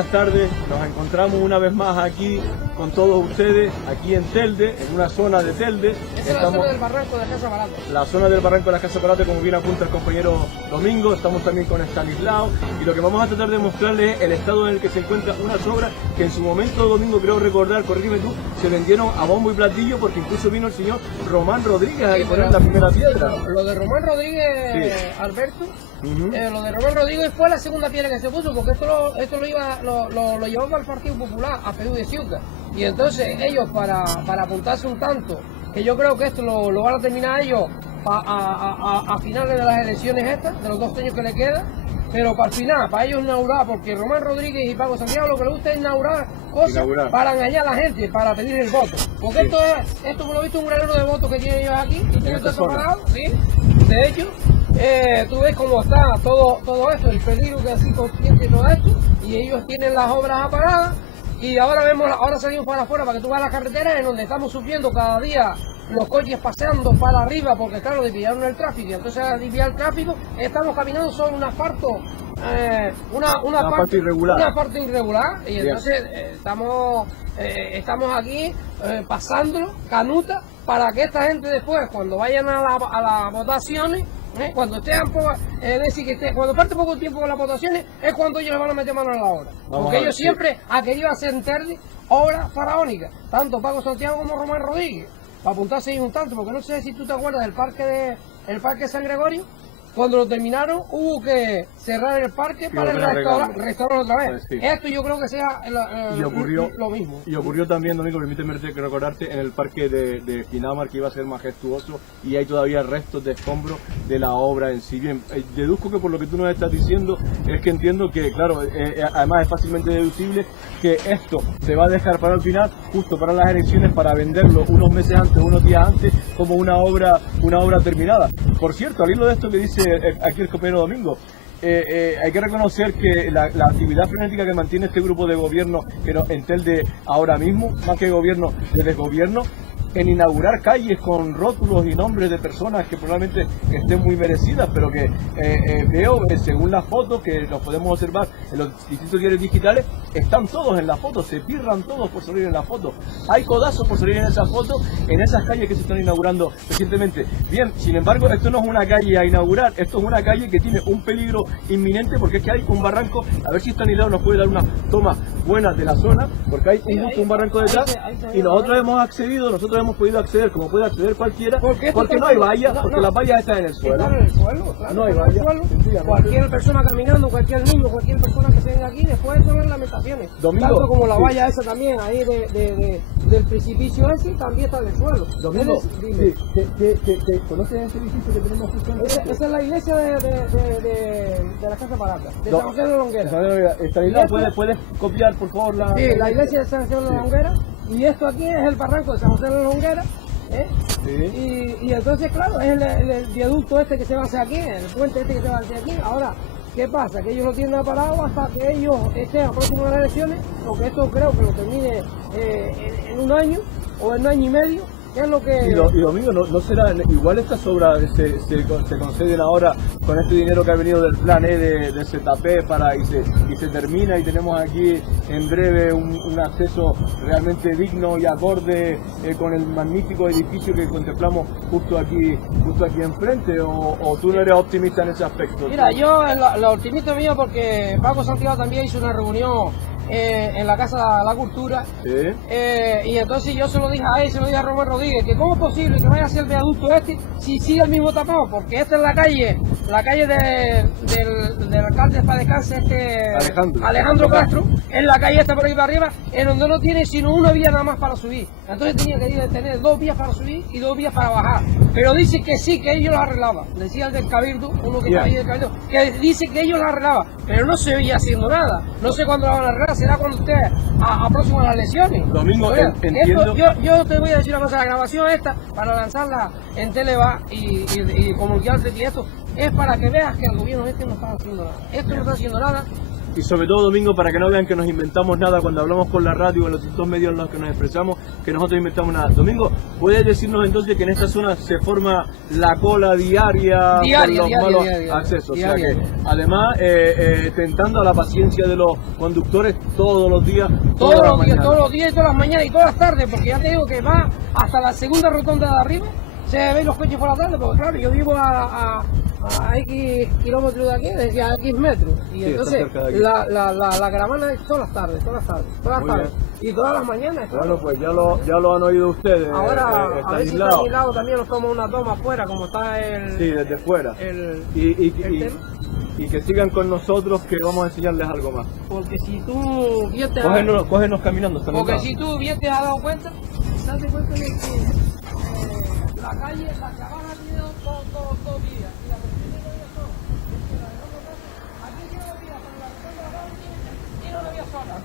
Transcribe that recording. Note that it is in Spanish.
buenas tardes. Nos encontramos una vez más aquí con todos ustedes, aquí en Telde, en una zona de Telde. Esa es la zona del barranco de la Casa Barata. La zona del barranco de la Casa Barata, como bien apunta el compañero Domingo. Estamos también con Estanislao y lo que vamos a tratar de mostrarles es el estado en el que se encuentra unas obras que en su momento, Domingo, creo recordar, corrígeme tú, se vendieron a bombo y platillo porque incluso vino el señor Román Rodríguez a poner la primera piedra. Lo de Román Rodríguez, sí. Alberto, lo de Román Rodríguez fue la segunda piedra que se puso, porque esto lo llevaba al Partido Popular, a Perú de Ciuta. Y entonces ellos, para apuntarse un tanto, que yo creo que esto lo van a terminar ellos a finales de las elecciones estas, de los 2 años que le quedan, pero para el final, para ellos inaugurar, porque Román Rodríguez y Paco Santiago lo que les gusta es inaugurar cosas para engañar a la gente, para pedir el voto. Porque sí. esto por lo visto es un granero de votos que tienen ellos aquí, y tienen todo separado, ¿sí? De hecho, tú ves cómo está todo esto, el peligro que así consciente todo esto, y ellos tienen las obras apagadas, y ahora salimos para afuera para que tú veas las carreteras en donde estamos sufriendo cada día los coches paseando para arriba, porque claro, desviaron el tráfico, y entonces al desviar el tráfico estamos caminando sobre un asfalto, una parte irregular, y entonces estamos aquí pasándolo, canuta, para que esta gente después, cuando vayan a las votaciones, cuando cuando parte poco tiempo con las votaciones, es cuando ellos le van a meter mano a la obra. Porque ellos siempre han querido hacer en Telde obras faraónicas, tanto Paco Santiago como Román Rodríguez, para apuntarse ahí un tanto, porque no sé si tú te acuerdas del parque de San Gregorio. Cuando lo terminaron, hubo que cerrar el parque para restaurar otra vez. Sí. Esto yo creo que sea lo mismo. Y ocurrió también, Domingo, permíteme recordarte, en el parque de Pinamar, que iba a ser majestuoso, y hay todavía restos de escombros de la obra en sí. Bien, deduzco que por lo que tú nos estás diciendo, es que entiendo que, claro, además es fácilmente deducible que esto se va a dejar para el final, justo para las elecciones, para venderlo unos meses antes, unos días antes, como una obra terminada. Por cierto, al hilo de esto que dice aquí el compañero Domingo, hay que reconocer que la actividad frenética que mantiene este grupo de gobierno en Telde ahora mismo, más que gobierno, de desgobierno, en inaugurar calles con rótulos y nombres de personas que probablemente estén muy merecidas, pero que veo, según las fotos que los podemos observar en los distintos diarios digitales, están todos en la foto, se pirran todos por salir en la foto. Hay codazos por salir en esa foto, en esas calles que se están inaugurando recientemente. Bien, sin embargo, esto no es una calle a inaugurar, esto es una calle que tiene un peligro inminente, porque es que hay un barranco. A ver si Estanislao nos puede dar una toma buena de la zona, porque hay un barranco detrás, y nosotros hemos podido acceder, como puede acceder cualquiera, porque no hay vallas, porque las vallas están en el suelo. Están en el suelo, claro, no hay vallas. Cualquier persona caminando, cualquier niño, cualquier persona que se venga aquí, después de las lamentaciones. Domingo, tanto como la valla esa también, ahí del precipicio ese, también está en el suelo. Domingo, ¿conoces ese edificio que tenemos justo en esa es la iglesia de la Casa Barata, de San José de la Longuera. Estanislao, ¿puedes copiar, por favor, la iglesia de San José de la Longuera? Y esto aquí es el barranco de San José de la Longuera, sí. y entonces, claro, es el viaducto este que se va a hacer aquí, el puente este que se va a hacer aquí. Ahora, ¿qué pasa? Que ellos lo tienen parado hasta que ellos estén próximos a las elecciones, porque esto creo que lo termine en un año o en un año y medio. ¿Qué es lo que...? Y Domingo, ¿no será igual estas obras se conceden ahora con este dinero que ha venido del plan de ZP y se termina, y tenemos aquí en breve un acceso realmente digno y acorde con el magnífico edificio que contemplamos justo aquí enfrente? ¿O tú no eres optimista en ese aspecto? Mira, yo lo optimista mío, porque Paco Santiago también hizo una reunión en la Casa de la Cultura, ¿sí? Y entonces yo se lo dije a él, se lo dije a Román Rodríguez, que cómo es posible que vaya a ser el viaducto este si sigue el mismo tapado, porque esta es la calle del alcalde para descansar, Alejandro Castro, es la calle esta por ahí para arriba, en donde no tiene sino una vía nada más para subir. Entonces tenía que tener 2 vías para subir y 2 vías para bajar. Pero dice que sí, que ellos lo arreglaban. Decía el del Cabildo, uno que está ahí del Cabildo, que dice que ellos lo arreglaban, pero no se veía haciendo nada. No sé cuándo lo van a arreglar, será cuando esté a próximo a las elecciones. Domingo, entiendo. Yo te voy a decir una cosa, la grabación esta, para lanzarla en Televa y comunicarte, y esto es para que veas que el gobierno este no está haciendo nada. Esto no está haciendo nada. Y sobre todo, Domingo, para que no vean que nos inventamos nada cuando hablamos por la radio o en los distintos medios en los que nos expresamos, que nosotros inventamos nada. Domingo, ¿puedes decirnos entonces que en esta zona se forma la cola diaria por los malos accesos? O sea que, además, tentando a la paciencia de los conductores todos los días, todos los días y todas las mañanas y todas las tardes, porque ya te digo que va hasta la segunda rotonda de arriba, se ven los coches por la tarde, porque claro, yo vivo a X kilómetros de aquí, decía a X metros, y sí, entonces la caravana es todas las tardes, y todas las mañanas. Bueno, pues ya lo han oído ustedes. Ahora, a ver si está a mi lado también nos toma una toma afuera, como está el... Sí, desde fuera. Y que sigan con nosotros, que vamos a enseñarles algo más. Porque si tú bien te cógenos caminando. Porque si tú bien te has dado cuenta, date cuenta de que la calle, la caravana tiene dos vías, y la tercera vía sola. Aquí tiene una vía, pero la tercera tiene una vía sola.